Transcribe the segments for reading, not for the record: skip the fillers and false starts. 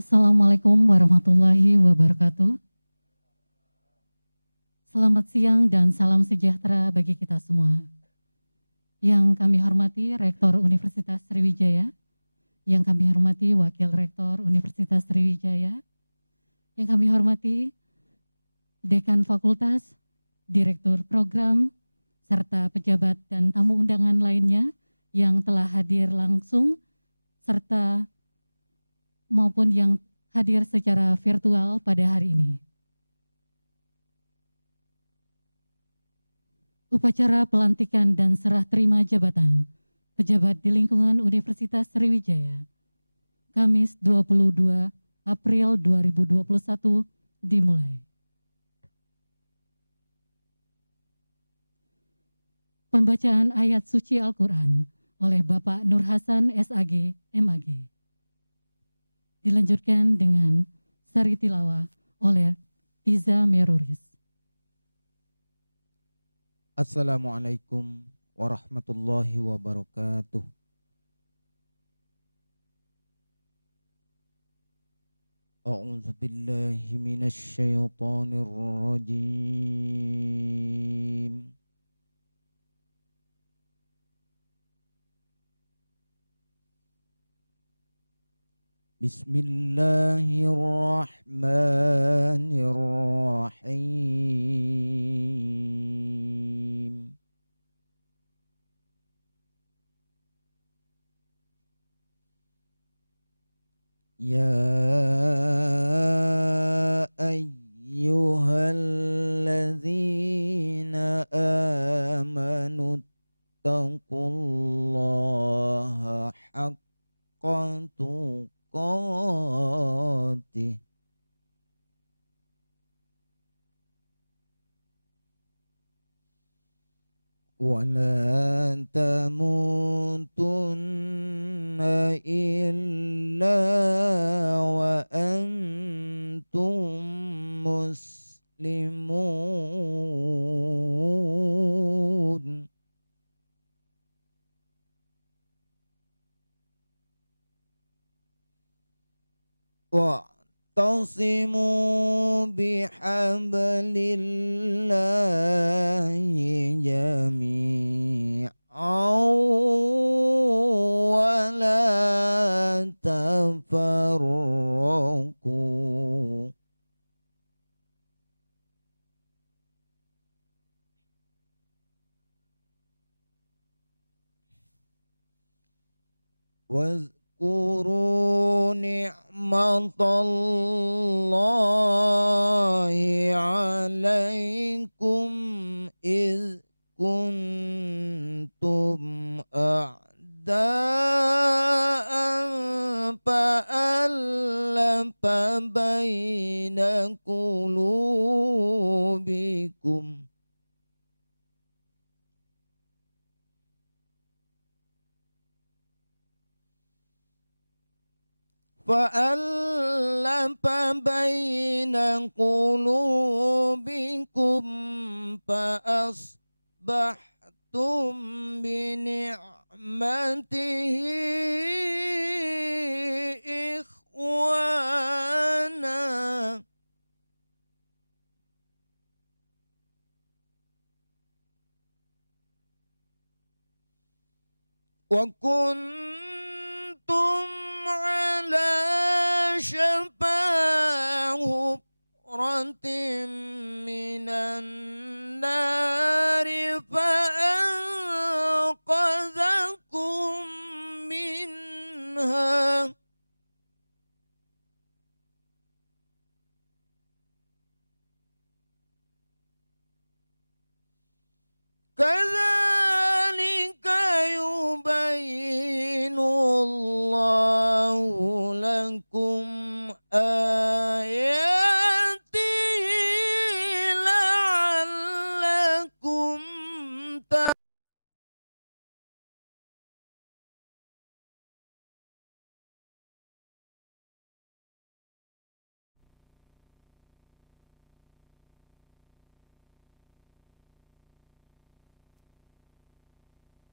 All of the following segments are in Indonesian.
Assalamualaikum warahmatullahi wabarakatuh. Selamat siang dan salam sejahtera bagi kita semua. Yang kami hormati Rektor Universitas Sriwijaya, yang kami hormati Wakil Rektor Universitas Sriwijaya, yang kami hormati Dekan Fakultas, Direktur Program, serta pejabat dan tamu undangan lainnya yang telah hadir langsung, serta maupun yang hadir secara virtual pada hari ini. Upacara pelantikan dan serah terima jabatan pejabat di lingkungan Universitas Sriwijaya, Kamis 22 April 2021 dimulai. Pembacaan ayat suci Al-Quran oleh Bapak Nur Hasan SAG, MAG. Dilanjutkan dengan sari tilawah oleh Tiza Meruris. Assalamualaikum warahmatullahi wabarakatuh. A'udzu billahi minasy syaithanir rajim. Bismillahirrahmanirrahim. Ya ayyuhalladzina amanu taqullaha haqqa tuqatih wa la tamutunna illa wa antum muslimun. Wa'tasimu bihablillahi jami'an wa la tafarraqu. Wazkuru ni'matallahi alaikum iz kuntum a'da'an fa'alafa baina qulubikum fa'asbahtum bi ni'matihi ikhwana wa kuntum ala syafa hufratin minan nari fa'anqadhakum minha kadzalika yubayyinu Allahu lakum ayatihi la'allakum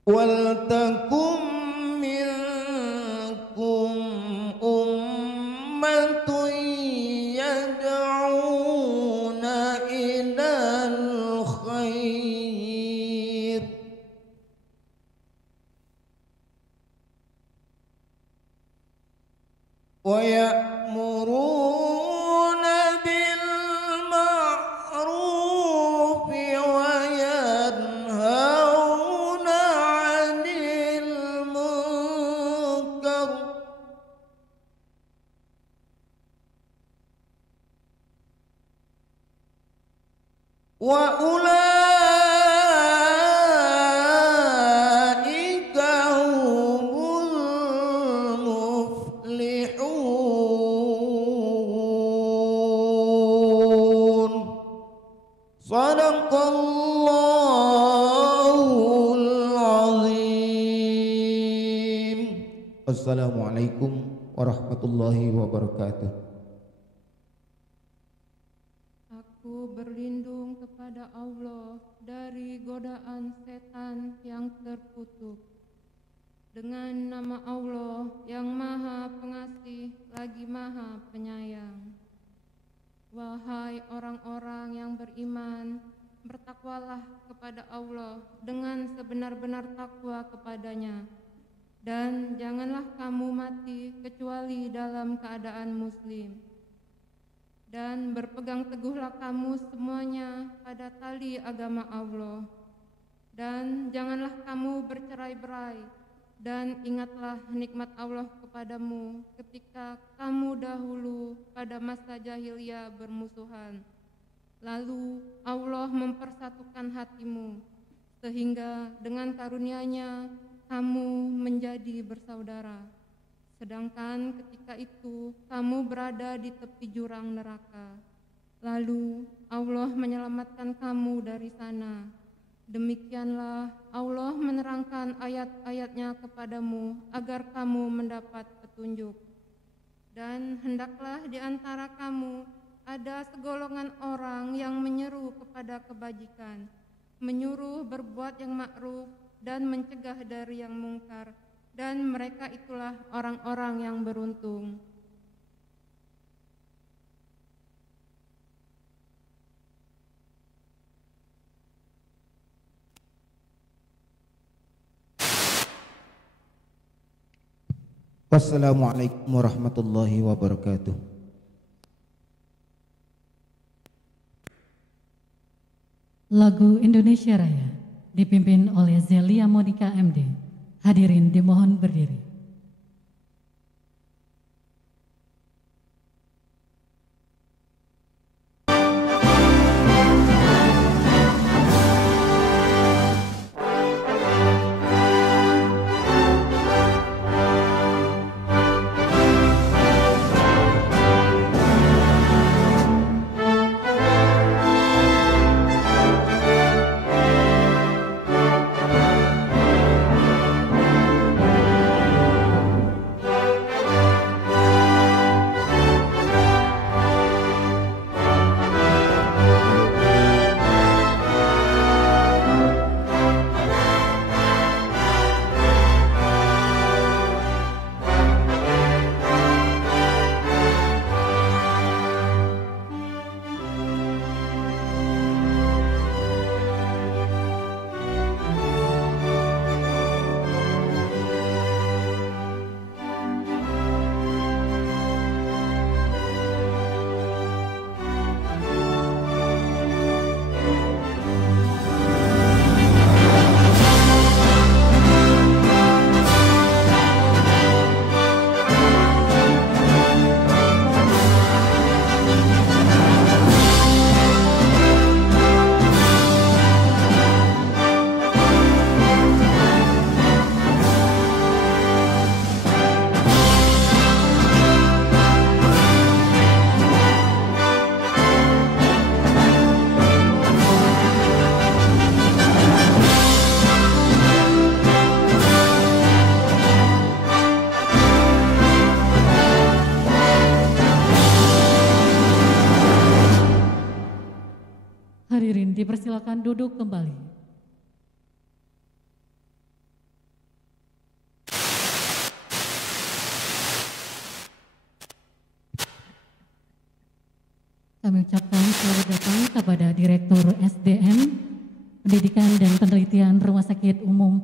waltakum minkum ummatun وأولئك هم المفلحون صدق الله العظيم. Assalamualaikum warahmatullahi wabarakatuh. Aku berlindung kepada Allah dari godaan setan yang terkutuk. Dengan nama Allah yang Maha Pengasih lagi Maha Penyayang. Wahai orang-orang yang beriman, bertakwalah kepada Allah dengan sebenar-benar takwa kepadanya. Dan janganlah kamu mati kecuali dalam keadaan muslim. Dan berpegang teguhlah kamu semuanya pada tali agama Allah. Dan janganlah kamu bercerai-berai. Dan ingatlah nikmat Allah kepadamu ketika kamu dahulu pada masa jahiliyah bermusuhan. Lalu Allah mempersatukan hatimu, sehingga dengan karunia-Nya kamu menjadi bersaudara. Sedangkan ketika itu kamu berada di tepi jurang neraka. Lalu Allah menyelamatkan kamu dari sana. Demikianlah Allah menerangkan ayat-ayat-Nya kepadamu agar kamu mendapat petunjuk. Dan hendaklah di antara kamu ada segolongan orang yang menyeru kepada kebajikan, menyuruh berbuat yang ma'ruf dan mencegah dari yang mungkar, dan mereka itulah orang-orang yang beruntung. Wassalamualaikum warahmatullahi wabarakatuh. Lagu Indonesia Raya dipimpin oleh Zelia Monica MD. Hadirin dimohon berdiri. Hadirin dipersilakan duduk kembali. Kami ucapkan selamat datang kepada Direktur SDM, Pendidikan dan Penelitian Rumah Sakit Umum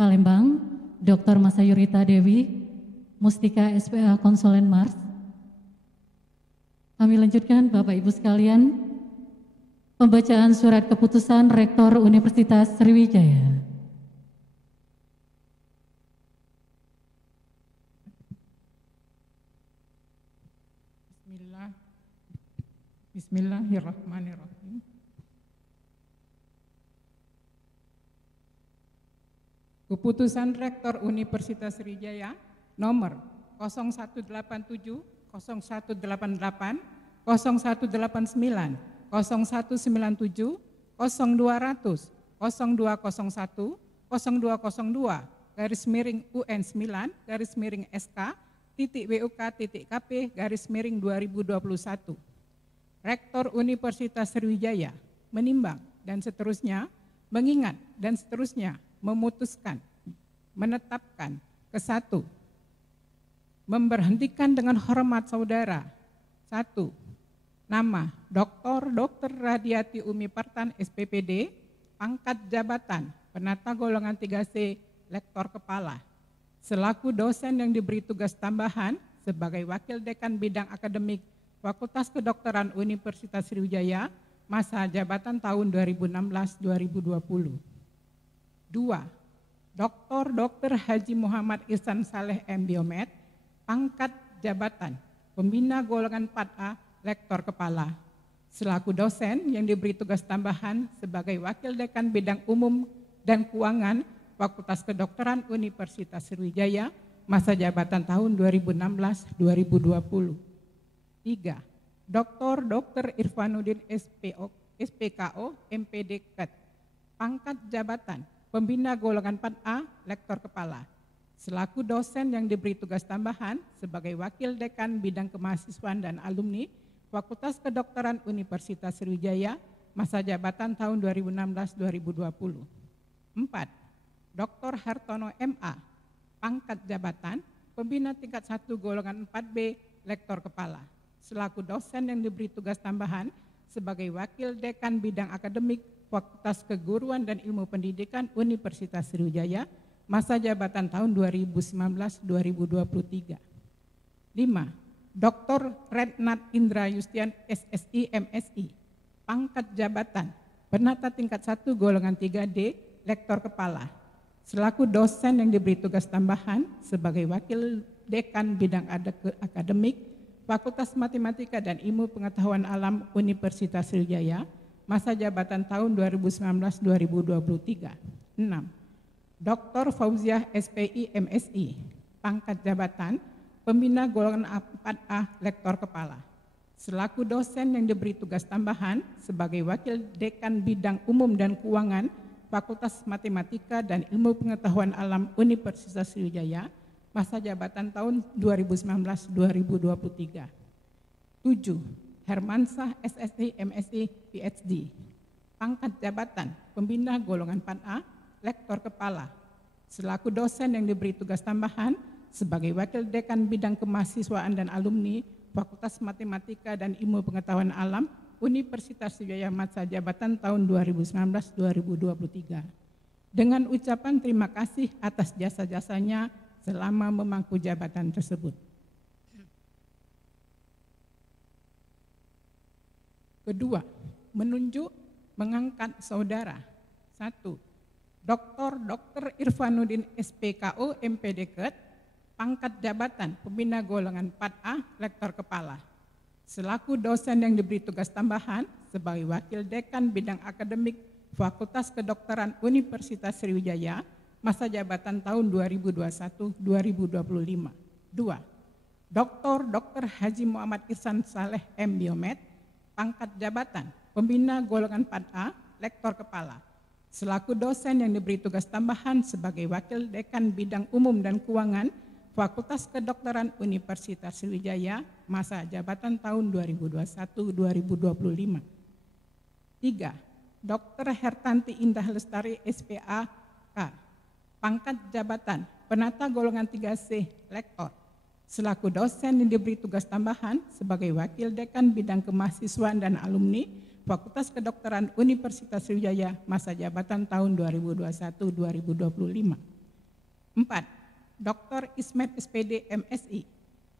Palembang, Dr. Masayurita Dewi, Mustika SPA Konsulen Mars. Kami lanjutkan Bapak Ibu sekalian, pembacaan surat keputusan Rektor Universitas Sriwijaya. Bismillahirrahmanirrahim. Keputusan Rektor Universitas Sriwijaya nomor 0187, 0188, 0189, 0197, 0200, 0201, 0202, garis miring UN 9, garis miring SK, titik WUK, titik KP, garis miring 2021. Rektor Universitas Sriwijaya menimbang dan seterusnya, mengingat dan seterusnya, memutuskan, menetapkan ke-1, memberhentikan dengan hormat saudara. 1. Nama Dr. Radiati Umi Partan SPPD, pangkat jabatan penata golongan 3C, lektor kepala. Selaku dosen yang diberi tugas tambahan sebagai wakil dekan bidang akademik Fakultas Kedokteran Universitas Sriwijaya, masa jabatan tahun 2016-2020. 2. Dr. Haji Muhammad Ihsan Saleh M. Biomed, pangkat jabatan pembina golongan 4A, lektor kepala. Selaku dosen yang diberi tugas tambahan sebagai wakil dekan bidang umum dan keuangan Fakultas Kedokteran Universitas Sriwijaya, masa jabatan tahun 2016-2020. 3. Dr. Irfanuddin SPKO MPD KET, pangkat jabatan pembina golongan 4A, lektor kepala. Selaku dosen yang diberi tugas tambahan sebagai wakil dekan bidang kemahasiswaan dan alumni Fakultas Kedokteran Universitas Sriwijaya, masa jabatan tahun 2016-2020. 4. Dr. Hartono MA, pangkat jabatan pembina tingkat 1 golongan 4B, lektor kepala. Selaku dosen yang diberi tugas tambahan sebagai wakil dekan bidang akademik Fakultas Keguruan dan Ilmu Pendidikan Universitas Sriwijaya, masa jabatan tahun 2019-2023. 5. Dr. Retnat Indra Yustian SSI MSI, pangkat jabatan penata tingkat 1 golongan 3D, lektor kepala. Selaku dosen yang diberi tugas tambahan sebagai wakil dekan bidang akademik Fakultas Matematika dan Ilmu Pengetahuan Alam Universitas Sriwijaya, masa jabatan tahun 2019-2023. 6. Dr. Fauziah SPI MSI, pangkat jabatan pembina golongan 4A, lektor kepala. Selaku dosen yang diberi tugas tambahan sebagai wakil dekan bidang umum dan keuangan Fakultas Matematika dan Ilmu Pengetahuan Alam Universitas Sriwijaya, masa jabatan tahun 2019-2023. 7. Hermansyah SSI MSI PhD, pangkat jabatan pembina golongan 4A, lektor kepala. Selaku dosen yang diberi tugas tambahan sebagai wakil dekan bidang kemahasiswaan dan alumni Fakultas Matematika dan Ilmu Pengetahuan Alam Universitas Sriwijaya, masa jabatan tahun 2019-2023. Dengan ucapan terima kasih atas jasa-jasanya selama memangku jabatan tersebut. Kedua, menunjuk mengangkat saudara. 1. Dr. Irfanuddin SPKO MPD KET, pangkat jabatan pembina golongan 4A, lektor kepala. Selaku dosen yang diberi tugas tambahan sebagai wakil dekan bidang akademik Fakultas Kedokteran Universitas Sriwijaya, masa jabatan tahun 2021-2025. 2. Dr. Haji Muhammad Ihsan Saleh M. Biomed, pangkat jabatan pembina golongan 4A, lektor kepala. Selaku dosen yang diberi tugas tambahan sebagai wakil dekan bidang umum dan keuangan Fakultas Kedokteran Universitas Sriwijaya, masa jabatan tahun 2021-2025. 3. Dr. Hertanti Indah Lestari SPAK, pangkat jabatan penata golongan 3C, lektor. Selaku dosen yang diberi tugas tambahan sebagai wakil dekan bidang kemahasiswaan dan alumni Fakultas Kedokteran Universitas Sriwijaya, masa jabatan tahun 2021-2025. 4. Dr. Ismet SPD MSI,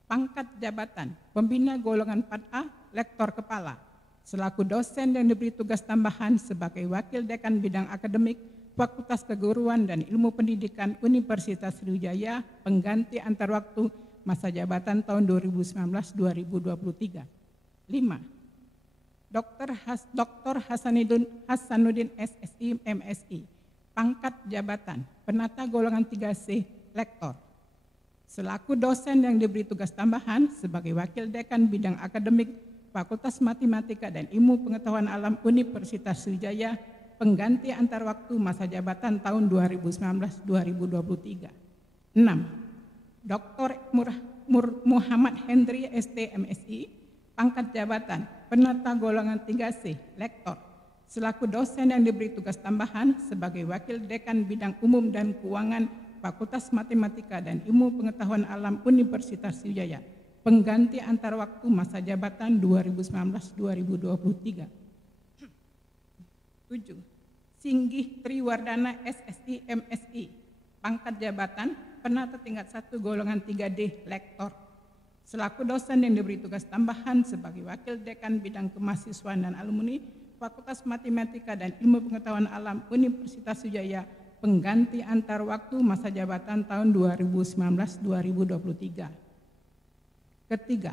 pangkat jabatan pembina golongan 4A, lektor kepala. Selaku dosen yang diberi tugas tambahan sebagai wakil dekan bidang akademik Fakultas Keguruan dan Ilmu Pendidikan Universitas Sriwijaya, pengganti antar waktu masa jabatan tahun 2019-2023. 5. Dr. Hasanuddin SSI MSI, pangkat jabatan, penata golongan 3C, lektor. Selaku dosen yang diberi tugas tambahan sebagai wakil dekan bidang akademik Fakultas Matematika dan Ilmu Pengetahuan Alam Universitas Sriwijaya, pengganti antar waktu masa jabatan tahun 2019-2023. 6. Dr. Muhammad Hendri ST MSI, pangkat jabatan, penata golongan 3C, lektor. Selaku dosen yang diberi tugas tambahan sebagai wakil dekan bidang umum dan keuangan Fakultas Matematika dan Ilmu Pengetahuan Alam Universitas Sriwijaya, pengganti antar waktu masa jabatan 2019-2023. 7. Singgih Triwardana SSI MSI, pangkat jabatan, penata tingkat 1 golongan 3D, lektor. Selaku dosen yang diberi tugas tambahan sebagai wakil dekan bidang kemahasiswaan dan alumni Fakultas Matematika dan Ilmu Pengetahuan Alam Universitas Sriwijaya, pengganti antar waktu masa jabatan tahun 2019-2023. Ketiga,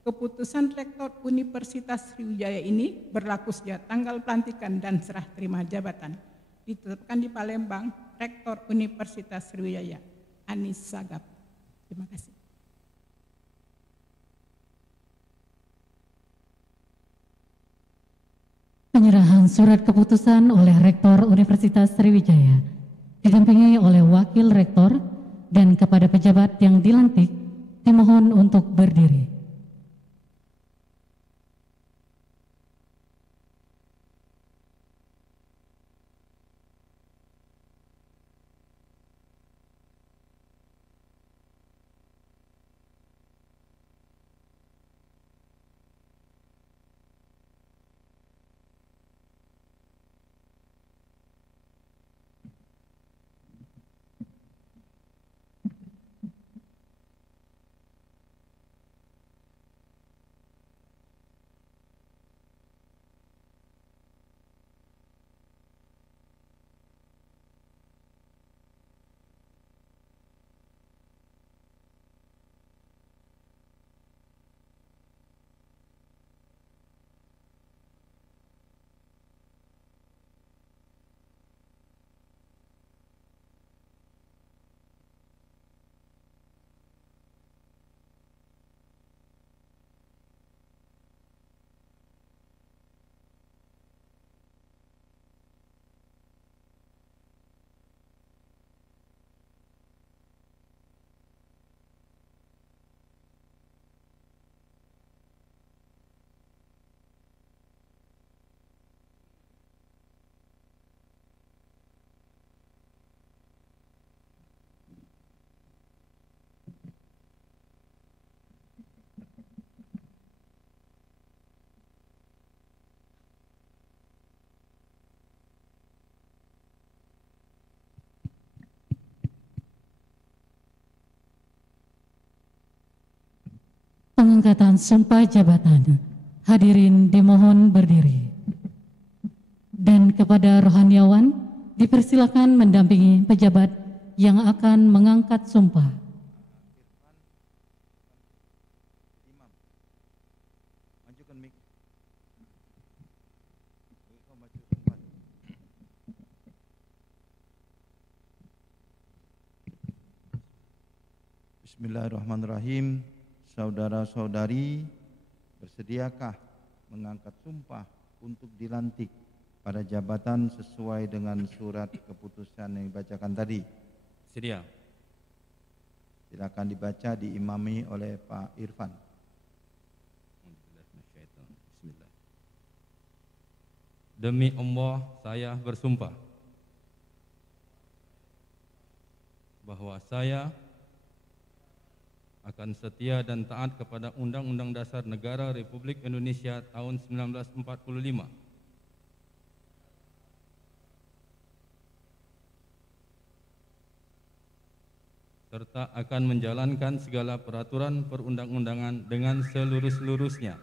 keputusan Rektor Universitas Sriwijaya ini berlaku sejak tanggal pelantikan dan serah terima jabatan. Ditetapkan di Palembang, Rektor Universitas Sriwijaya, Anis Sagap. Terima kasih. Penyerahan surat keputusan oleh Rektor Universitas Sriwijaya didampingi oleh Wakil Rektor dan kepada pejabat yang dilantik dimohon untuk berdiri. Pengangkatan sumpah jabatan. Hadirin dimohon berdiri. Dan kepada rohaniawan dipersilakan mendampingi pejabat yang akan mengangkat sumpah. Bismillahirrahmanirrahim. Saudara-saudari, bersediakah mengangkat sumpah untuk dilantik pada jabatan sesuai dengan surat keputusan yang dibacakan tadi? Sedia. Silakan dibaca, diimami oleh Pak Irfan. Bismillah. Demi Allah, saya bersumpah bahwa saya akan setia dan taat kepada Undang-Undang Dasar Negara Republik Indonesia tahun 1945, serta akan menjalankan segala peraturan perundang-undangan dengan selurus-lurusnya.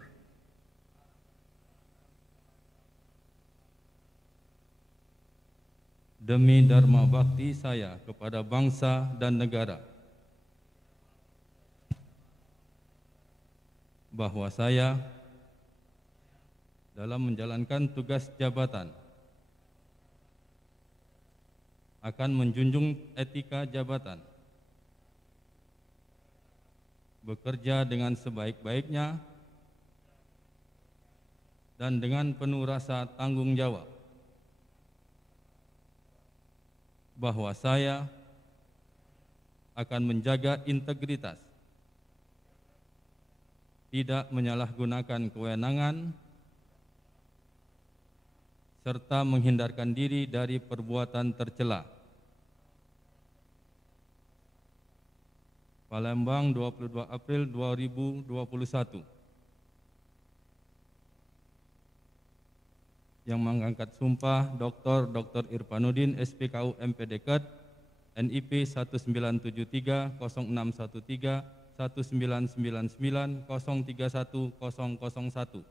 Demi dharma bakti saya kepada bangsa dan negara, bahwa saya dalam menjalankan tugas jabatan akan menjunjung etika jabatan, bekerja dengan sebaik-baiknya dan dengan penuh rasa tanggung jawab, bahwa saya akan menjaga integritas, tidak menyalahgunakan kewenangan, serta menghindarkan diri dari perbuatan tercela. Palembang, 22 April 2021. Yang mengangkat sumpah Dr. Irfanuddin, SPKU MPDKED, NIP 1973 0613 1999 031001.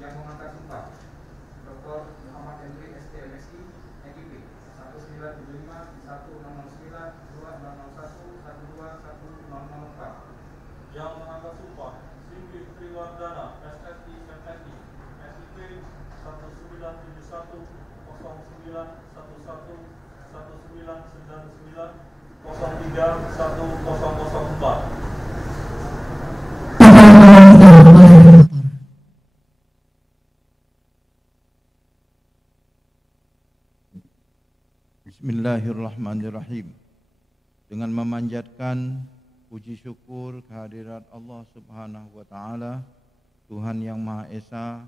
Yang mengantar sumpah Dr. Muhammad Henry, STMSI, NIP 1975 1609 2001 12104. Yang mengantar sumpah Siti Triwardana, SSI, MSI, SIP 1971 09 11 1999 03 1004. Bismillahirrahmanirrahim. Dengan memanjatkan puji syukur kehadirat Allah Subhanahu wa taala, Tuhan yang Maha Esa,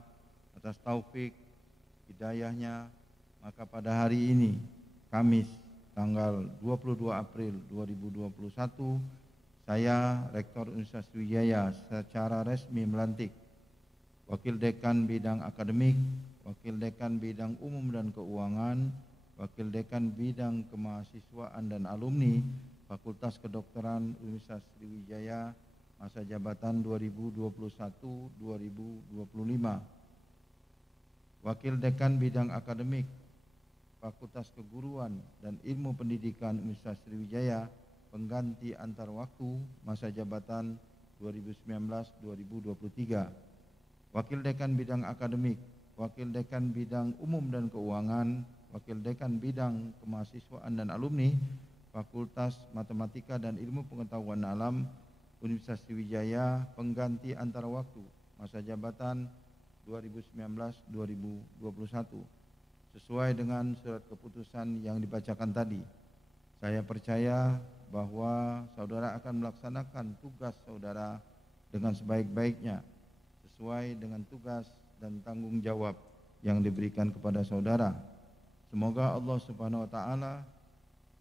atas taufik hidayahnya, maka pada hari ini Kamis tanggal 22 April 2021, saya Rektor Universitas Sriwijaya secara resmi melantik Wakil Dekan Bidang Akademik, Wakil Dekan Bidang Umum dan Keuangan, Wakil Dekan Bidang Kemahasiswaan dan Alumni Fakultas Kedokteran Universitas Sriwijaya masa jabatan 2021-2025. Wakil Dekan Bidang Akademik Fakultas Keguruan dan Ilmu Pendidikan Universitas Sriwijaya pengganti antar waktu masa jabatan 2019-2023. Wakil Dekan Bidang Akademik, Wakil Dekan Bidang Umum dan Keuangan, Wakil Dekan Bidang Kemahasiswaan dan Alumni Fakultas Matematika dan Ilmu Pengetahuan Alam Universitas Sriwijaya pengganti antara waktu masa jabatan 2019-2021 sesuai dengan surat keputusan yang dibacakan tadi. Saya percaya bahwa saudara akan melaksanakan tugas saudara dengan sebaik-baiknya sesuai dengan tugas dan tanggung jawab yang diberikan kepada saudara. Semoga Allah Subhanahu wa taala,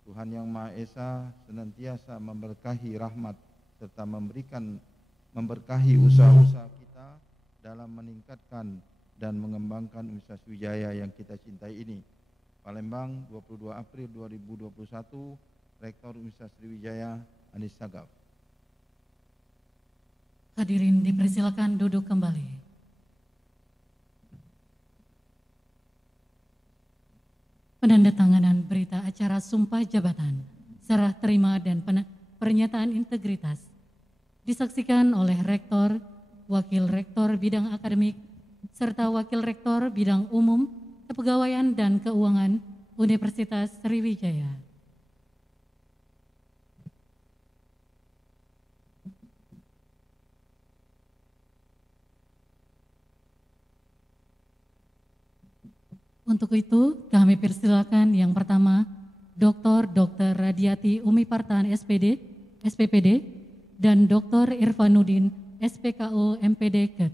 Tuhan yang Maha Esa, senantiasa memberkahi rahmat serta memberkahi usaha-usaha kita dalam meningkatkan dan mengembangkan Universitas Sriwijaya yang kita cintai ini. Palembang, 22 April 2021, Rektor Universitas Sriwijaya, Anis Sagaf. Hadirin dipersilakan duduk kembali. Penandatanganan berita acara sumpah jabatan, serah terima dan pernyataan integritas disaksikan oleh Rektor, Wakil Rektor Bidang Akademik, serta Wakil Rektor Bidang Umum, Kepegawaian dan Keuangan Universitas Sriwijaya. Untuk itu, kami persilakan yang pertama, Dr. Radiati Umi Partan, SPPD, dan Dr. Irfanuddin, SPKO MPD Ket.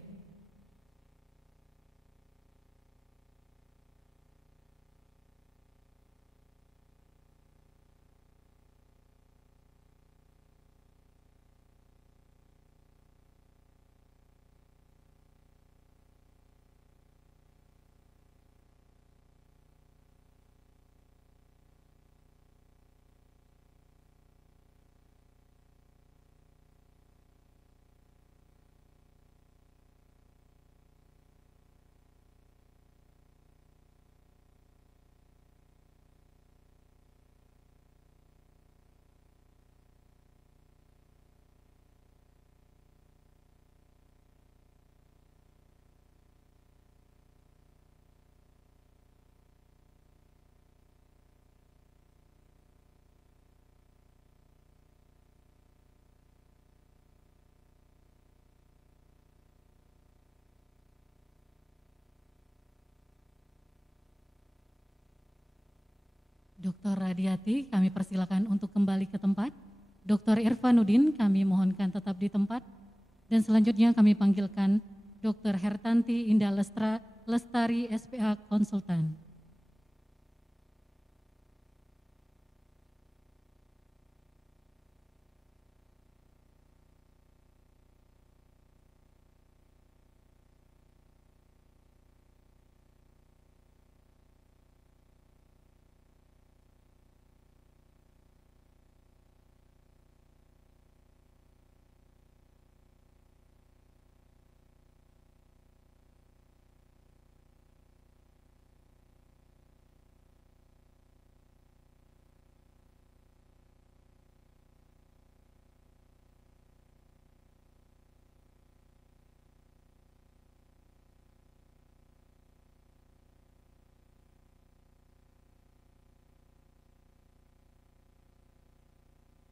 Dr. Radiati, kami persilakan untuk kembali ke tempat. Dr. Irfanuddin, kami mohonkan tetap di tempat. Dan selanjutnya kami panggilkan Dr. Hertanti Indah Lestari, SPA Konsultan.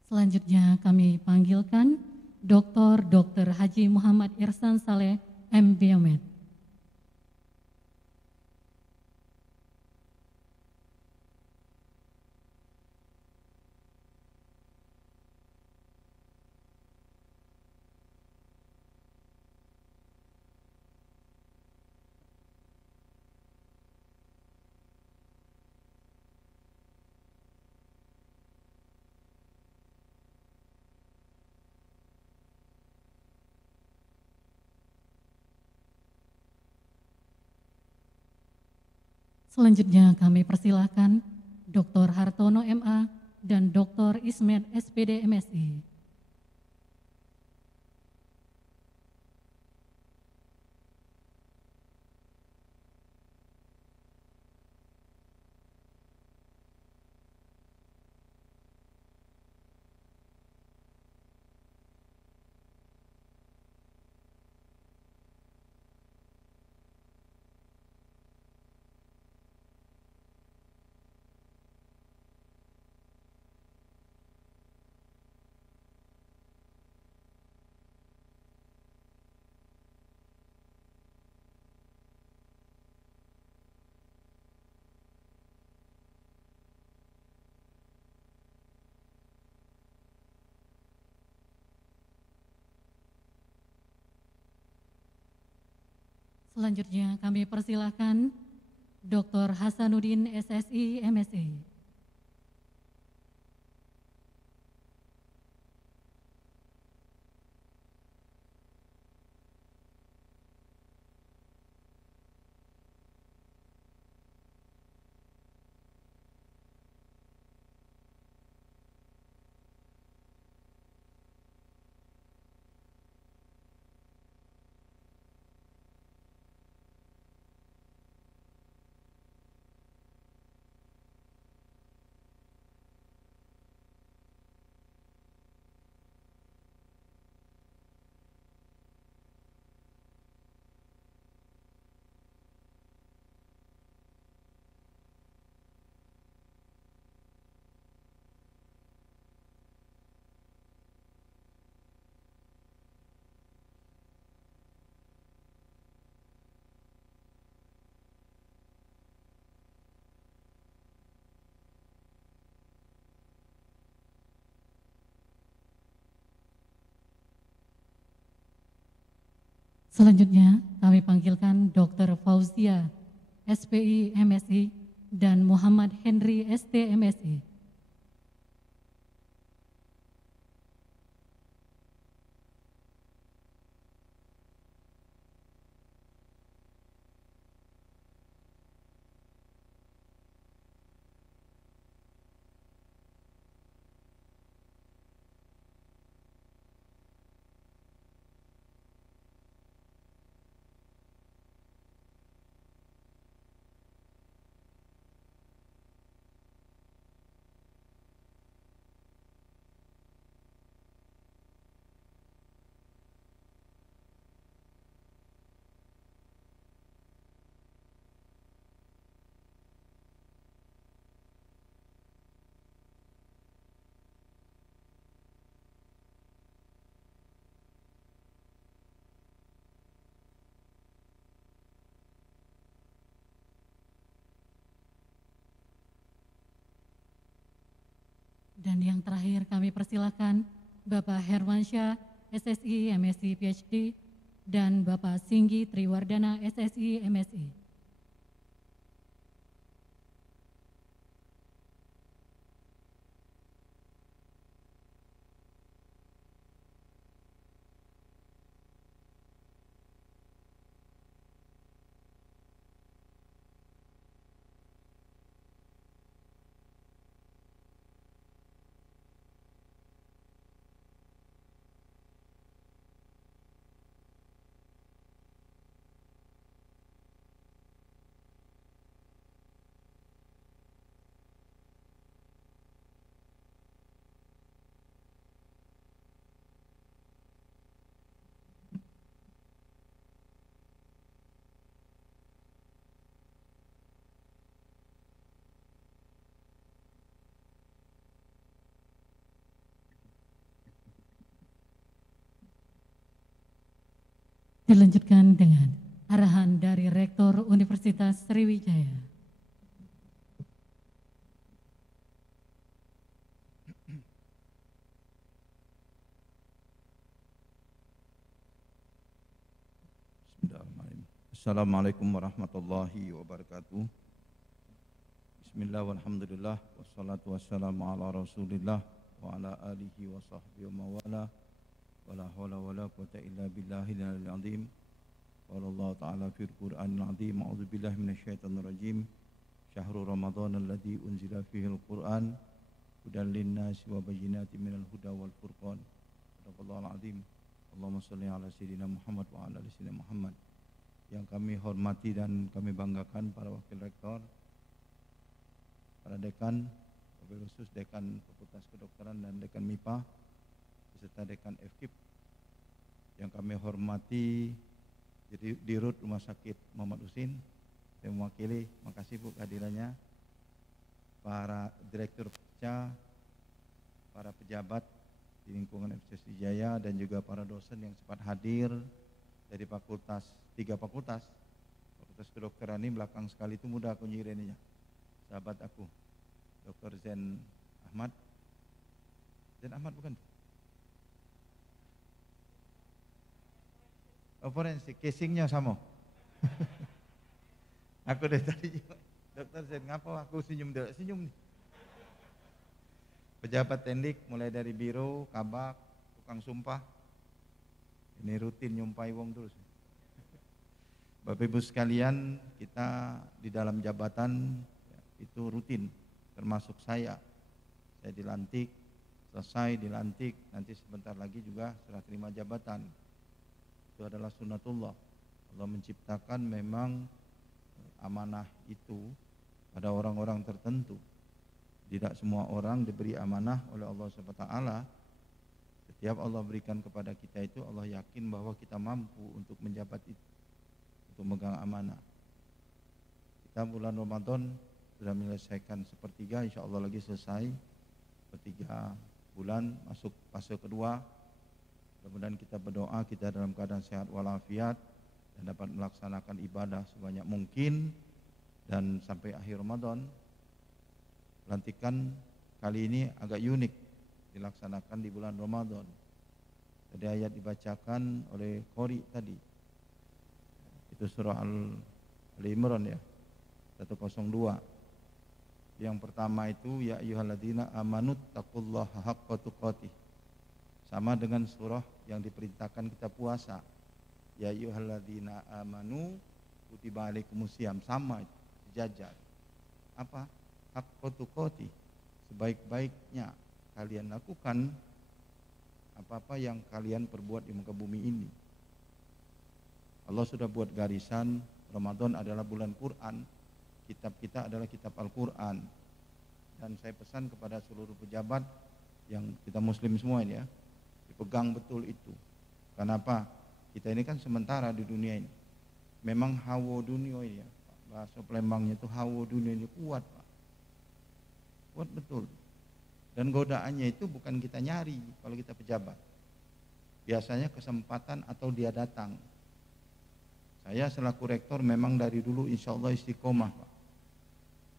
Selanjutnya kami panggilkan Dr. Haji Muhammad Irsan Saleh, M. Biomed. Selanjutnya kami persilahkan Dr. Hartono MA dan Dr. Ismet SPD MSI. Selanjutnya kami persilahkan Dr. Hasanuddin SSI MSI. Selanjutnya kami panggilkan Dr. Fauzia, SPI MSI, dan Muhammad Henry ST MSI. Dan yang terakhir kami persilakan Bapak Hermansyah, SSI MSI PhD, dan Bapak Singgi Triwardana, SSI MSI. Dilanjutkan dengan arahan dari Rektor Universitas Sriwijaya. Bismillahirrahmanirrahim. Assalamualaikum warahmatullahi wabarakatuh. Bismillah walhamdulillah wassalatu wassalamu ala rasulillah wa ala alihi wa sahbihi wa mawala wala hawla wala quwata illa billahil aliyil azim. Qala Allah ta'ala fil Qur'anil azim, a'udzu billahi minasyaitonir rajim. Syahrul Ramadan alladzi unzila fihi al-Qur'an hudan lin-nasi wa bayyinatin minal huda wal furqan. Sadaqallahul azim. Allahumma shalli ala sayyidina Muhammad wa ala ali sayyidina Muhammad. Yang kami hormati dan kami banggakan para wakil rektor, para dekan, wabil khusus dekan Fakultas Kedokteran dan dekan MIPA, beserta dekan FKIP. Yang kami hormati Dirut Rumah Sakit Muhammad Husin, saya mewakili, makasih Bu kehadirannya, para direktur PECA, para pejabat di lingkungan Universitas Sriwijaya, dan juga para dosen yang sempat hadir dari fakultas, 3 fakultas. Fakultas Kedokteran ini belakang sekali itu mudah aku nyireninya, sahabat aku, Dr. Zen Ahmad bukan? Oh, forensik, casingnya sama. Aku dari tadi, Dokter Zen, ngapa aku senyum nih. Pejabat tendik mulai dari biro, kabak, tukang sumpah. Ini rutin nyumpai wong terus. Bapak Ibu sekalian, kita di dalam jabatan itu rutin, termasuk saya. Saya dilantik, selesai dilantik, nanti sebentar lagi juga serah terima jabatan. Itu adalah sunnatullah. Allah menciptakan memang amanah itu pada orang-orang tertentu. Tidak semua orang diberi amanah oleh Allah SWT. Setiap Allah berikan kepada kita itu, Allah yakin bahwa kita mampu untuk menjabat itu, untuk megang amanah. Kita bulan Ramadan sudah menyelesaikan sepertiga, insya Allah lagi selesai. Sepertiga bulan masuk fase kedua. Kemudian kita berdoa kita dalam keadaan sehat walafiat dan dapat melaksanakan ibadah sebanyak mungkin, dan sampai akhir Ramadan. Pelantikan kali ini agak unik dilaksanakan di bulan Ramadan. Tadi ayat dibacakan oleh Qori tadi, Itu surah Al-Imran ya, 102. Yang pertama itu ya ayyuhalladzina amanut taqullaha haqqa tuqatih. Sama dengan surah yang diperintahkan kita puasa. Ya ayyuhalladzina amanu kutiba alaikumusiyam, sama itu, sejajar. Apa? Haqqa tuqatih, sebaik-baiknya kalian lakukan apa-apa yang kalian perbuat di muka bumi ini. Allah sudah buat garisan, Ramadan adalah bulan Quran, kitab kita adalah kitab Al-Quran. Dan saya pesan kepada seluruh pejabat yang kita muslim semua ini ya, dipegang betul itu. Kenapa? Kita ini kan sementara di dunia ini. Memang hawa dunia ini ya, bahasa Palembangnya itu hawa dunia ini kuat Pak. Kuat betul. Dan godaannya itu bukan kita nyari kalau kita pejabat. Biasanya kesempatan atau dia datang. Saya selaku rektor memang dari dulu insya Allah istiqomah Pak.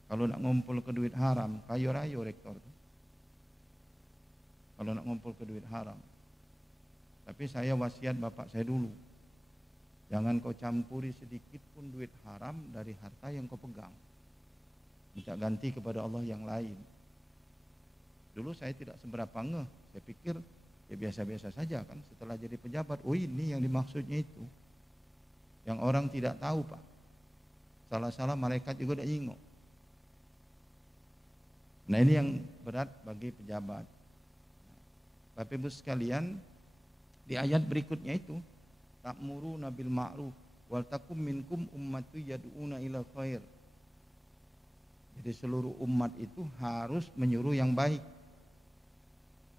Kalau nak ngumpul ke duit haram, kayo-rayo rektor. Kalau nak ngumpul ke duit haram. Tapi saya wasiat bapak saya dulu. Jangan kau campuri sedikit pun duit haram dari harta yang kau pegang. Minta ganti kepada Allah yang lain. Dulu saya tidak seberapa ngeh. Saya pikir ya biasa-biasa saja kan. Setelah jadi pejabat, oh ini yang dimaksudnya itu. Yang orang tidak tahu Pak. Salah-salah malaikat juga udah nyingok. Nah ini yang berat bagi pejabat. Bapak Ibu sekalian, di ayat berikutnya itu ta'muruna bil ma'ruf wal takum minkum ummatu yad'una ila khair. Jadi seluruh umat itu harus menyuruh yang baik.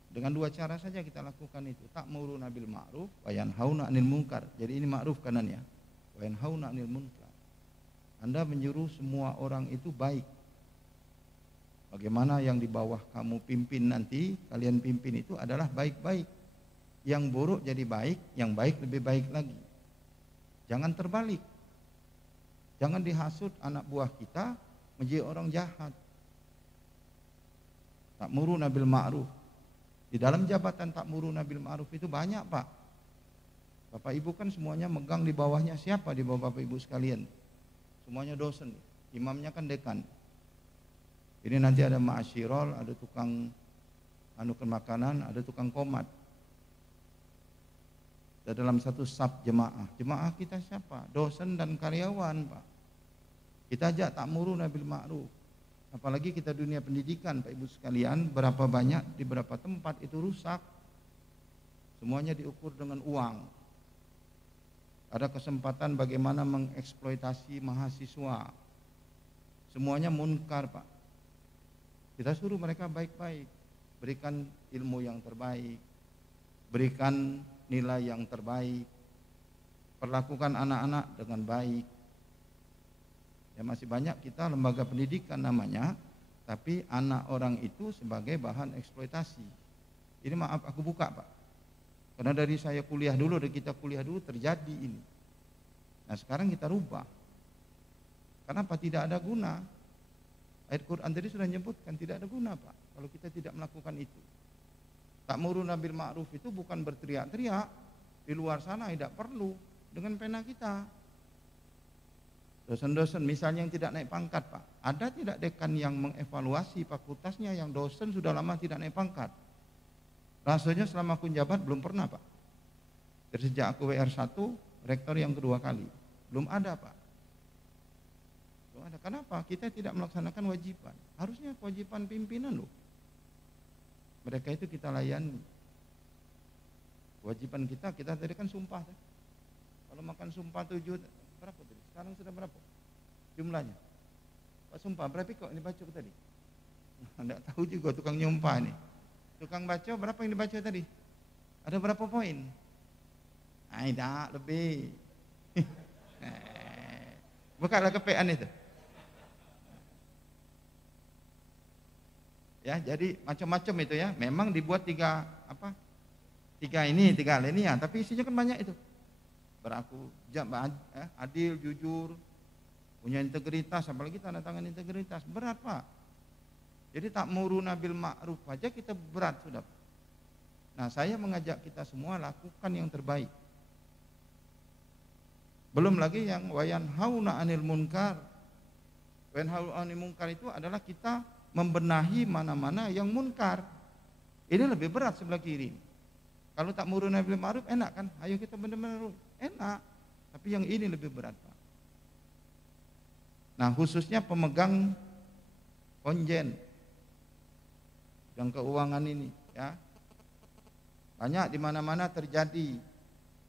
Dengan dua cara saja kita lakukan itu. Ta'muruna bil ma'ruf wa yanhauna 'anil munkar. Jadi ini ma'ruf kanannya. Wa yanhauna 'anil munkar. Anda menyuruh semua orang itu baik. Bagaimana yang di bawah kamu pimpin nanti, kalian pimpin itu adalah baik-baik. Yang buruk jadi baik, yang baik lebih baik lagi. Jangan terbalik. Jangan dihasut anak buah kita menjadi orang jahat. Ta'muruna bil ma'ruf. Di dalam jabatan ta'muruna bil ma'ruf itu banyak Pak. Bapak Ibu kan semuanya megang di bawahnya siapa di bawah Bapak Ibu sekalian? Semuanya dosen. Imamnya kan dekan. Ini nanti ada ma'asyirol, ada tukang anukan makanan, ada tukang komat. Dan dalam satu saf jemaah. Jemaah kita siapa? Dosen dan karyawan Pak. Kita ajak ta'muruna bil ma'ruf. Apalagi kita dunia pendidikan Pak Ibu sekalian, berapa banyak di berapa tempat itu rusak. Semuanya diukur dengan uang. Ada kesempatan bagaimana mengeksploitasi mahasiswa. Semuanya munkar Pak. Kita suruh mereka baik-baik, berikan ilmu yang terbaik, berikan nilai yang terbaik, perlakukan anak-anak dengan baik. Ya masih banyak kita lembaga pendidikan namanya, tapi anak orang itu sebagai bahan eksploitasi. Ini maaf aku buka Pak, karena dari saya kuliah dulu, dari kita kuliah dulu terjadi ini. Nah sekarang kita rubah. Kenapa? Tidak ada guna. Ayat Quran tadi sudah menyebutkan tidak ada guna Pak kalau kita tidak melakukan itu. Ta'muruna bil ma'ruf itu bukan berteriak-teriak di luar sana, tidak perlu dengan pena kita. Dosen-dosen misalnya yang tidak naik pangkat Pak, ada tidak dekan yang mengevaluasi fakultasnya yang dosen sudah lama tidak naik pangkat? Rasanya selama aku jabat belum pernah Pak. Dari sejak aku WR1, rektor yang kedua kali, belum ada Pak. Kenapa? Kita tidak melaksanakan wajiban. Harusnya kewajiban pimpinan loh. Mereka itu kita layani. Kewajiban kita tadi kan sumpah. Kalau makan sumpah 7, berapa tadi? Sekarang sudah berapa jumlahnya? Pak sumpah, berapa kok ini baca tadi? Tidak tahu juga tukang nyumpah nih. Tukang baca berapa yang dibaca tadi? Ada berapa poin? Tidak lebih. Bukalah kepean itu. Ya, jadi macam-macam itu ya. Memang dibuat tiga alinea, tapi isinya kan banyak itu. Berlaku adil, jujur, punya integritas, apalagi tanda tangan integritas. Berat Pak. Jadi ta'muruna bil ma'ruf aja kita berat sudah. Nah, saya mengajak kita semua lakukan yang terbaik. Belum lagi yang wayanhauna 'anil munkar. Wayanhauna 'anil munkar itu adalah kita membenahi mana-mana yang munkar. Ini lebih berat sebelah kiri. Kalau tak ta'muruna bil ma'ruf enak kan? Ayo kita benar-benar enak. Tapi yang ini lebih berat, Pak. Nah, khususnya pemegang konjen yang keuangan ini, ya. Banyak di mana-mana terjadi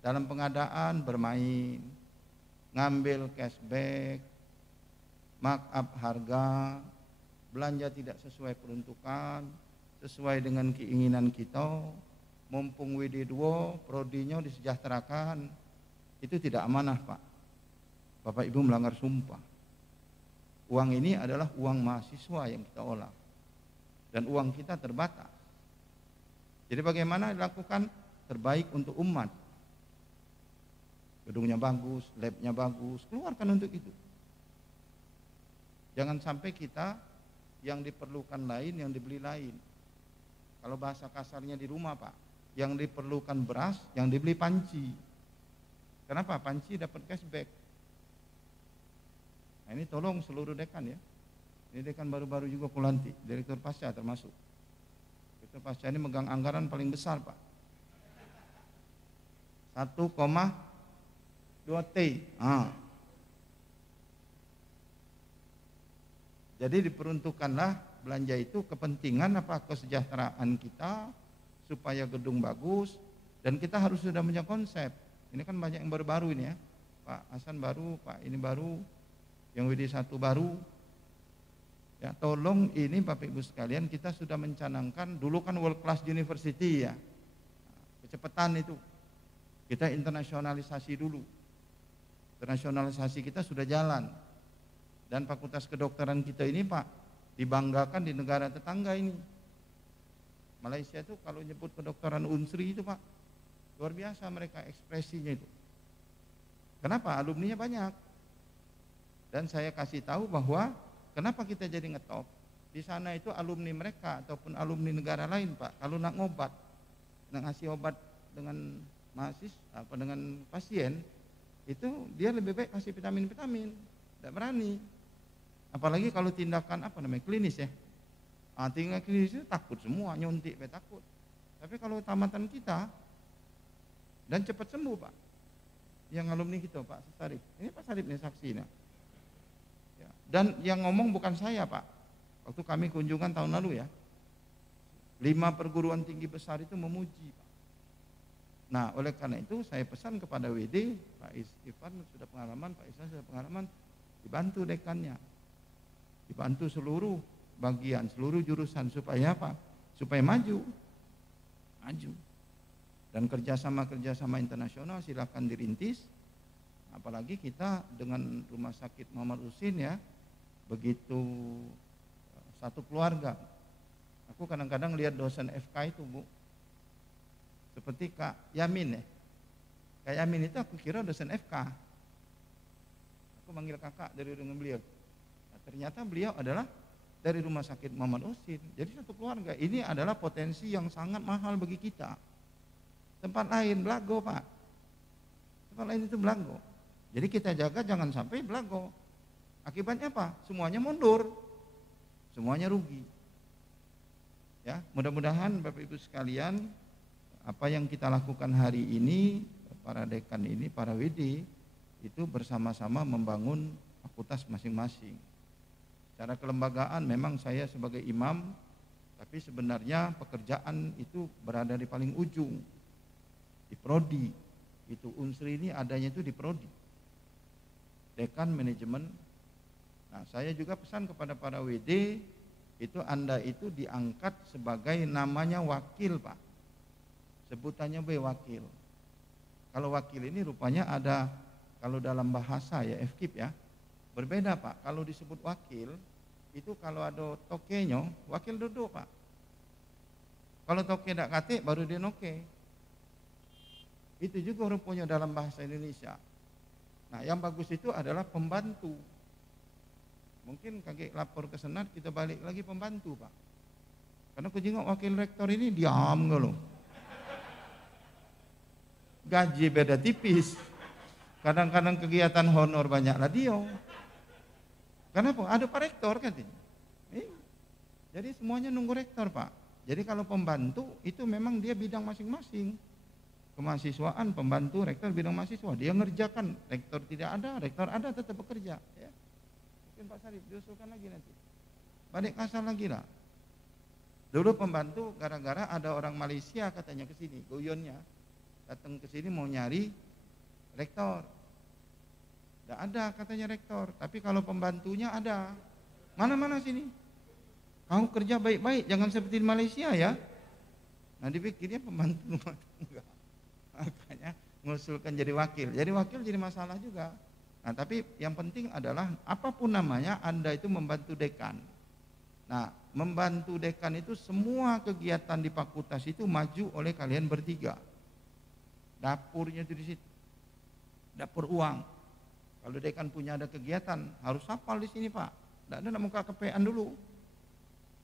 dalam pengadaan bermain, ngambil cashback, markup harga, belanja tidak sesuai peruntukan, sesuai dengan keinginan kita, mumpung WD2, prodinya disejahterakan, itu tidak amanah, Pak. Bapak Ibu melanggar sumpah. Uang ini adalah uang mahasiswa yang kita olah, dan uang kita terbatas. Jadi bagaimana dilakukan terbaik untuk umat? Gedungnya bagus, labnya bagus, keluarkan untuk itu. Jangan sampai kita yang diperlukan lain, yang dibeli lain. Kalau bahasa kasarnya di rumah, Pak, yang diperlukan beras, yang dibeli panci. Kenapa? Panci dapat cashback. Nah, ini tolong seluruh dekan ya. Ini dekan baru-baru juga Kulanti, Direktur Pasca termasuk. Direktur Pasca ini megang anggaran paling besar, Pak. 1,2 T. Jadi diperuntukkanlah belanja itu kepentingan apa, kesejahteraan kita, supaya gedung bagus, dan kita harus sudah punya konsep. Ini kan banyak yang baru-baru ini ya. Pak Hasan baru, Pak ini baru, yang WD1 baru. Ya, tolong ini Bapak Ibu sekalian, kita sudah mencanangkan, dulu kan world class university ya. Kecepatan itu. Kita internasionalisasi dulu. Internasionalisasi kita sudah jalan. Dan fakultas kedokteran kita ini, Pak, dibanggakan di negara tetangga ini. Malaysia itu kalau nyebut kedokteran Unsri itu, Pak, luar biasa mereka ekspresinya itu. Kenapa? Alumninya banyak. Dan saya kasih tahu bahwa kenapa kita jadi ngetop. Di sana itu alumni mereka ataupun alumni negara lain, Pak, kalau nak ngobat, nak ngasih obat dengan mahasiswa apa dengan pasien, itu dia lebih baik kasih vitamin-vitamin, tidak berani. Apalagi kalau tindakan apa namanya klinis ya. Tinggal klinis itu takut semua, nyuntik takut. Tapi kalau tamatan kita dan cepat sembuh, Pak. Yang alumni kita, Pak Sarip. Ini Pak Sarip nih saksinya. Ya. Dan yang ngomong bukan saya, Pak. Waktu kami kunjungan tahun lalu ya. 5 perguruan tinggi besar itu memuji, Pak. Nah, oleh karena itu saya pesan kepada WD, Pak Ivan sudah pengalaman, Pak Isna sudah pengalaman, dibantu dekannya. Dibantu seluruh bagian, seluruh jurusan supaya apa? Supaya maju. Maju. Dan kerjasama internasional silakan dirintis. Apalagi kita dengan Rumah Sakit Muhammad Husin ya, begitu satu keluarga. Aku kadang-kadang lihat dosen FK itu, Bu, seperti Kak Yamin ya. Kak Yamin itu aku kira dosen FK. Aku manggil kakak dari dengan beliau. Nah, ternyata beliau adalah dari Rumah Sakit Muhammad Husin. Jadi satu keluarga. Ini adalah potensi yang sangat mahal bagi kita. Tempat lain belago, Pak. Tempat lain itu belago. Jadi kita jaga jangan sampai belago. Akibatnya apa? Semuanya mundur. Semuanya rugi. Ya, mudah-mudahan Bapak Ibu sekalian, apa yang kita lakukan hari ini, para dekan ini, para WD, itu bersama-sama membangun fakultas masing-masing. Secara kelembagaan memang saya sebagai imam, tapi sebenarnya pekerjaan itu berada di paling ujung. Di prodi, itu Unsri ini adanya itu di prodi, dekan manajemen. Nah, saya juga pesan kepada para WD, itu Anda itu diangkat sebagai namanya wakil, Pak. Sebutannya wakil. Kalau wakil ini rupanya ada, kalau dalam bahasa ya FKIP ya, berbeda, Pak. Kalau disebut wakil, itu kalau ada tokenya, wakil duduk, Pak. Kalau toke tidak kate, baru dia noke. Itu juga rupanya dalam bahasa Indonesia. Nah, yang bagus itu adalah pembantu. Mungkin kakek lapor ke senat, kita balik lagi pembantu, Pak. Karena aku jengok wakil rektor ini diam nggak loh. Gaji beda tipis. Kadang-kadang kegiatan honor banyaklah dia. Kenapa? Ada Pak Rektor katanya. Jadi semuanya nunggu rektor Pak. Jadi kalau pembantu itu memang dia bidang masing-masing. Kemahasiswaan, pembantu, rektor bidang mahasiswa. Dia ngerjakan, rektor tidak ada, rektor ada tetap bekerja. Ya. Mungkin Pak Sarif diusulkan lagi nanti. Balik kasar lagi lah. Dulu pembantu gara-gara ada orang Malaysia katanya ke sini, guyonnya. Datang ke sini mau nyari rektor. Tidak ada katanya rektor, tapi kalau pembantunya ada. Mana-mana sini. Kamu kerja baik-baik, jangan seperti di Malaysia ya. Nah dipikirnya pembantu enggak. Makanya mengusulkan jadi wakil. Jadi wakil jadi masalah juga. Nah tapi yang penting adalah apapun namanya Anda itu membantu dekan. Nah membantu dekan itu semua kegiatan di fakultas itu maju oleh kalian bertiga. Dapurnya itu di situ. Dapur uang. Kalau dekan punya ada kegiatan harus hafal di sini Pak. Tidak ada mau KKP-an dulu.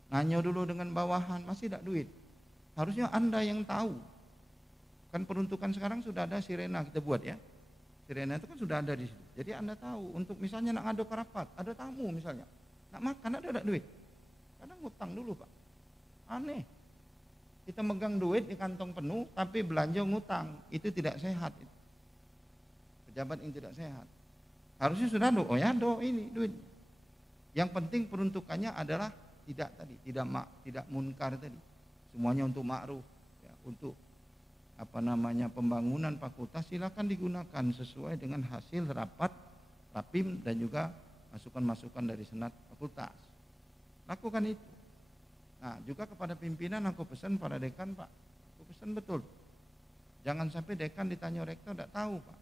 Nanya dulu dengan bawahan, masih tidak duit. Harusnya Anda yang tahu. Kan peruntukan sekarang sudah ada sirena kita buat ya. Sirena itu kan sudah ada di situ. Jadi Anda tahu untuk misalnya nak ngadu rapat, ada tamu misalnya. Nak makan ada duit. Kadang ngutang dulu Pak. Aneh. Kita megang duit di kantong penuh tapi belanja ngutang. Itu tidak sehat. Pejabat yang tidak sehat. Harusnya sudah oh ya ini duit. Yang penting peruntukannya adalah tidak munkar tadi. Semuanya untuk ma'ruf ya, untuk pembangunan fakultas silakan digunakan sesuai dengan hasil rapat Rapim dan juga masukan-masukan dari senat fakultas. Lakukan itu. Nah, juga kepada pimpinan aku pesan para dekan Pak. Aku pesan betul. Jangan sampai dekan ditanya rektor tidak tahu Pak.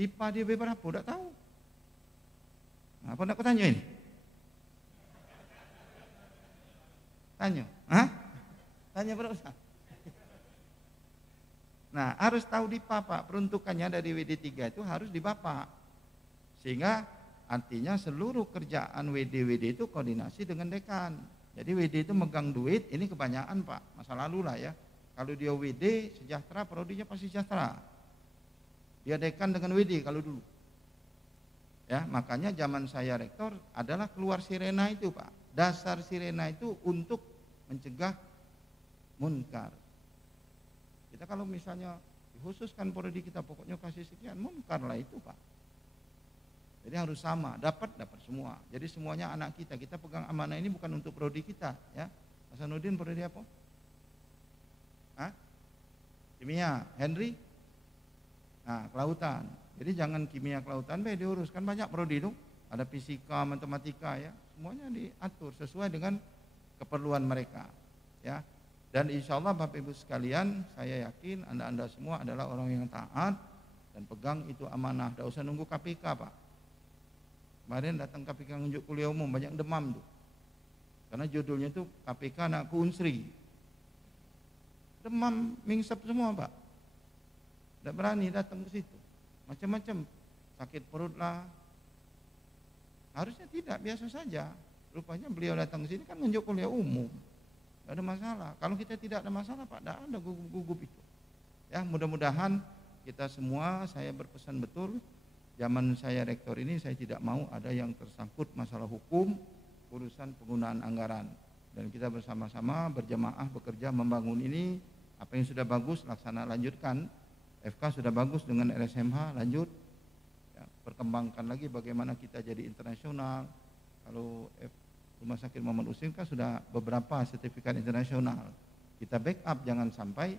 DIPA dia berapa tidak tahu. Nah, apa nak aku tanyain? Tanya, Tanya berapa? Nah, harus tahu DIPA Pak, peruntukannya dari WD3 itu harus di Bapak. Sehingga artinya seluruh kerjaan WD itu koordinasi dengan dekan. Jadi WD itu megang duit, ini kebanyakan Pak, masa lalu lah ya. Kalau dia WD sejahtera, prodinya pasti sejahtera. Dia dekan dengan WD kalau dulu. Ya, makanya zaman saya rektor adalah keluar sirena itu Pak. Dasar sirena itu untuk mencegah munkar. Kita kalau misalnya dikhususkan prodi kita pokoknya kasih sekian, munkar lah itu Pak. Jadi harus sama, dapat semua. Jadi semuanya anak kita pegang amanah ini bukan untuk prodi kita ya. Mas Hasanuddin prodi apa? Kimia, Henry? Nah, kelautan. Jadi jangan kimia kelautan diurus, kan banyak prodi itu. Ada fisika, matematika ya. Semuanya diatur sesuai dengan keperluan mereka ya. Dan insya Allah Bapak Ibu sekalian, saya yakin Anda semua adalah orang yang taat dan pegang itu amanah. Tidak usah nunggu KPK Pak. Kemarin datang KPK nunjuk kuliah umum, banyak demam tuh. Karena judulnya itu KPK anakku Unsri. Demam, mingsep semua Pak. Tidak berani datang ke situ. Macam-macam, sakit perut lah. Harusnya tidak, biasa saja. Rupanya beliau datang ke sini kan nunjuk kuliah umum. Tidak ada masalah. Kalau kita tidak ada masalah Pak, tidak ada gugup-gugup itu. Ya, mudah-mudahan kita semua, saya berpesan betul, zaman saya rektor ini saya tidak mau ada yang tersangkut masalah hukum, urusan penggunaan anggaran. Dan kita bersama-sama berjamaah bekerja membangun ini. Apa yang sudah bagus lanjutkan. FK sudah bagus dengan LSMH, lanjut. Perkembangkan lagi bagaimana kita jadi internasional. Kalau Rumah Sakit Muhammad Usim kan sudah beberapa sertifikat internasional. Kita backup, jangan sampai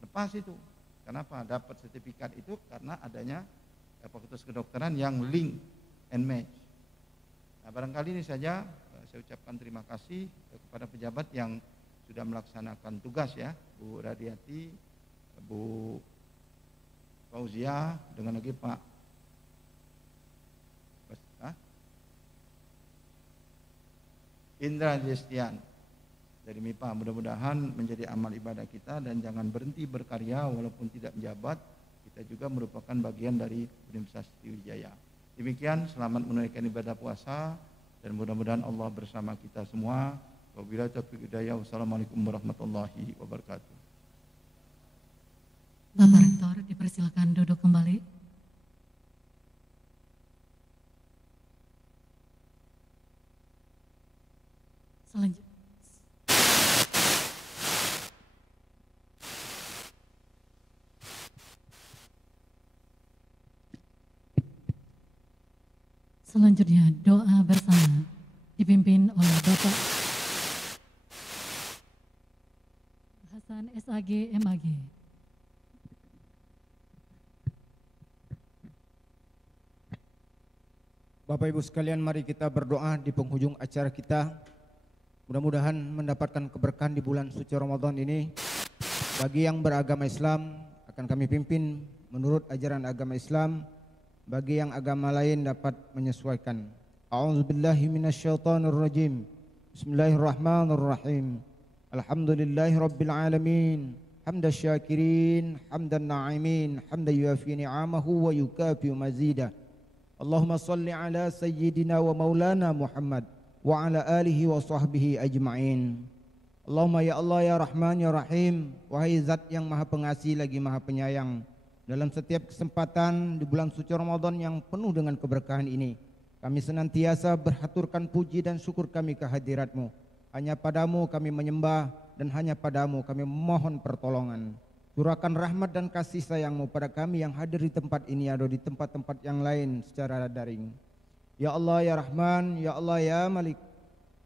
lepas itu. Kenapa? Dapat sertifikat itu karena adanya Fakultas Kedokteran yang link and match. Nah, barangkali ini saja saya ucapkan terima kasih kepada pejabat yang sudah melaksanakan tugas ya, Bu Radiati, Bu Fauzia, dengan lagi Pak Indra Destian dari MIPA. Mudah-mudahan menjadi amal ibadah kita dan jangan berhenti berkarya walaupun tidak menjabat. Kita juga merupakan bagian dari Universitas Sriwijaya. Demikian, selamat menunaikan ibadah puasa dan mudah-mudahan Allah bersama kita semua. Wabillahi taufiq hidayah. Wassalamualaikum warahmatullahi wabarakatuh. Bapak Rektor, dipersilakan duduk kembali. Selanjutnya doa bersama dipimpin oleh Bapak Hasan SAG MAG. Bapak Ibu sekalian, mari kita berdoa di penghujung acara kita. Mudah-mudahan mendapatkan keberkahan di bulan suci Ramadan ini. Bagi yang beragama Islam akan kami pimpin menurut ajaran agama Islam. Bagi yang agama lain dapat menyesuaikan. A'udzubillahi minasyaitonirrajim. Bismillahirrahmanirrahim. Alhamdulillahirabbil alamin. Hamdan syakirin, hamdan na'imin, hamdan yuafi ni'amahu wa yukafi mazidah. Allahumma salli ala sayyidina wa maulana Muhammad wa ala alihi wa sahbihi ajma'in. Allahumma ya Allah ya Rahman ya Rahim, wahai zat yang maha pengasih lagi maha penyayang, dalam setiap kesempatan di bulan suci Ramadan yang penuh dengan keberkahan ini, kami senantiasa berhaturkan puji dan syukur kami ke hadirat-Mu. Hanya padamu kami menyembah dan hanya padamu kami memohon pertolongan. Curahkan rahmat dan kasih sayang-Mu pada kami yang hadir di tempat ini atau di tempat-tempat yang lain secara daring. Ya Allah ya Rahman, ya Allah ya Malik,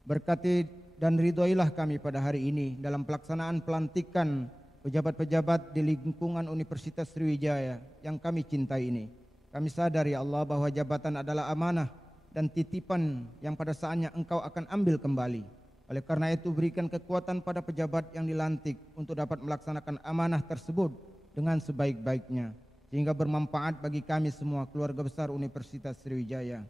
berkati dan ridhoilah kami pada hari ini dalam pelaksanaan pelantikan pejabat-pejabat di lingkungan Universitas Sriwijaya yang kami cintai ini. Kami sadar ya Allah bahwa jabatan adalah amanah dan titipan yang pada saatnya Engkau akan ambil kembali. Oleh karena itu berikan kekuatan pada pejabat yang dilantik untuk dapat melaksanakan amanah tersebut dengan sebaik-baiknya, sehingga bermanfaat bagi kami semua keluarga besar Universitas Sriwijaya.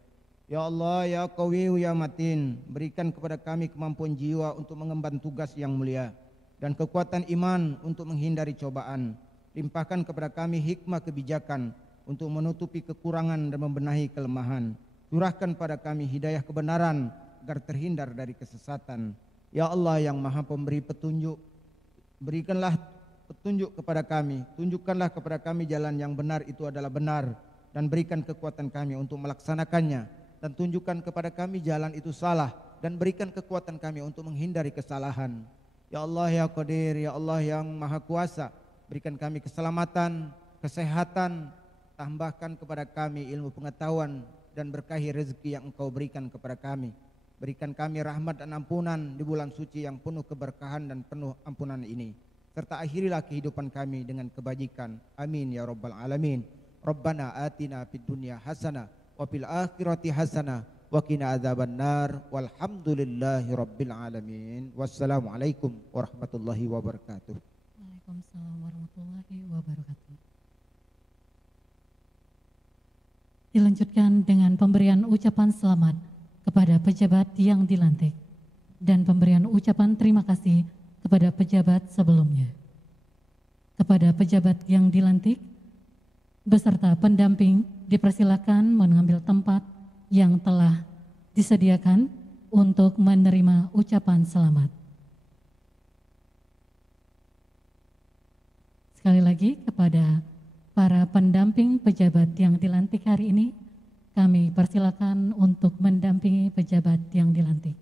Ya Allah ya Qawiyu ya Matin, berikan kepada kami kemampuan jiwa untuk mengemban tugas yang mulia dan kekuatan iman untuk menghindari cobaan. Limpahkan kepada kami hikmah kebijakan untuk menutupi kekurangan dan membenahi kelemahan. Curahkan pada kami hidayah kebenaran agar terhindar dari kesesatan. Ya Allah yang maha pemberi petunjuk, berikanlah petunjuk kepada kami, tunjukkanlah kepada kami jalan yang benar itu adalah benar, dan berikan kekuatan kami untuk melaksanakannya, dan tunjukkan kepada kami jalan itu salah, dan berikan kekuatan kami untuk menghindari kesalahan. Ya Allah ya Qadir, ya Allah yang maha kuasa, berikan kami keselamatan, kesehatan, tambahkan kepada kami ilmu pengetahuan, dan berkahi rezeki yang Engkau berikan kepada kami. Berikan kami rahmat dan ampunan di bulan suci yang penuh keberkahan dan penuh ampunan ini. Serta akhirilah kehidupan kami dengan kebajikan. Amin ya Rabbal Alamin. Rabbana atina fid dunya hasanah wa fil akhirati hasanah wa qina adzabannar. Walhamdulillahi Rabbil Alamin. Wassalamualaikum warahmatullahi wabarakatuh. Waalaikumsalam warahmatullahi wabarakatuh. Dilanjutkan dengan pemberian ucapan selamat kepada pejabat yang dilantik dan pemberian ucapan terima kasih kepada pejabat sebelumnya. Kepada pejabat yang dilantik beserta pendamping dipersilakan mengambil tempat yang telah disediakan untuk menerima ucapan selamat. Sekali lagi kepada para pendamping pejabat yang dilantik hari ini, kami persilakan untuk mendampingi pejabat yang dilantik.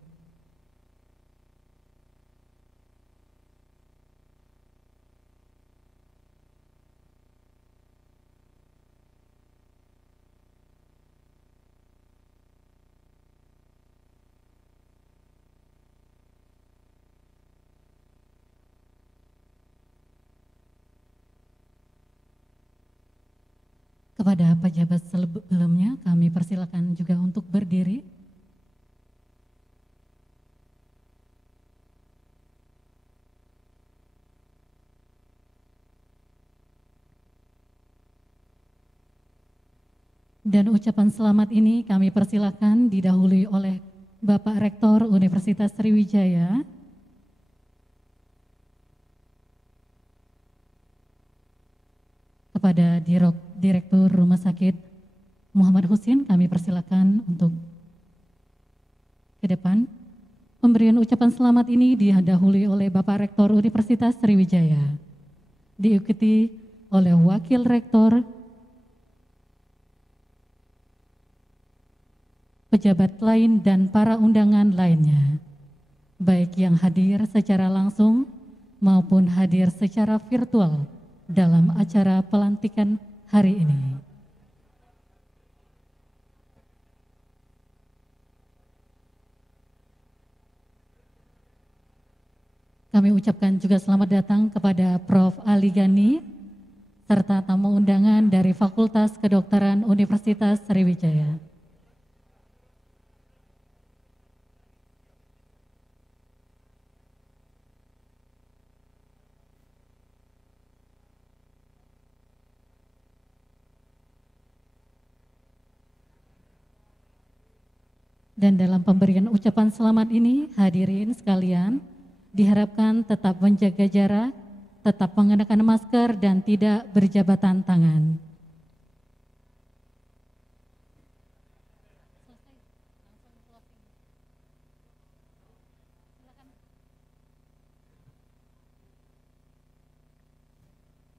Kepada pejabat sebelumnya kami persilakan juga untuk berdiri. Dan ucapan selamat ini kami persilakan didahului oleh Bapak Rektor Universitas Sriwijaya, kepada Direktur Rumah Sakit Muhammad Husin kami persilakan untuk ke depan. Pemberian ucapan selamat ini didahului oleh Bapak Rektor Universitas Sriwijaya, diikuti oleh Wakil Rektor, pejabat lain dan para undangan lainnya, baik yang hadir secara langsung maupun hadir secara virtual dalam acara pelantikan hari ini. Kami ucapkan juga selamat datang kepada Prof. Ali Gani, serta tamu undangan dari Fakultas Kedokteran Universitas Sriwijaya. Dan dalam pemberian ucapan selamat ini, hadirin sekalian, diharapkan tetap menjaga jarak, tetap mengenakan masker, dan tidak berjabatan tangan.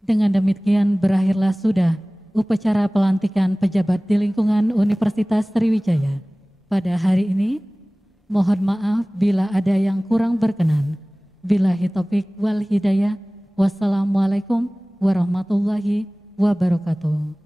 Dengan demikian berakhirlah sudah upacara pelantikan pejabat di lingkungan Universitas Sriwijaya. Pada hari ini, mohon maaf bila ada yang kurang berkenan. Billahi taufik wal hidayah. Wassalamualaikum warahmatullahi wabarakatuh.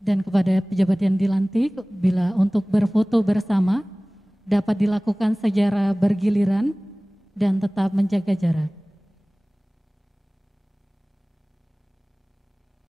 Dan kepada pejabat yang dilantik, bila untuk berfoto bersama dapat dilakukan secara bergiliran dan tetap menjaga jarak.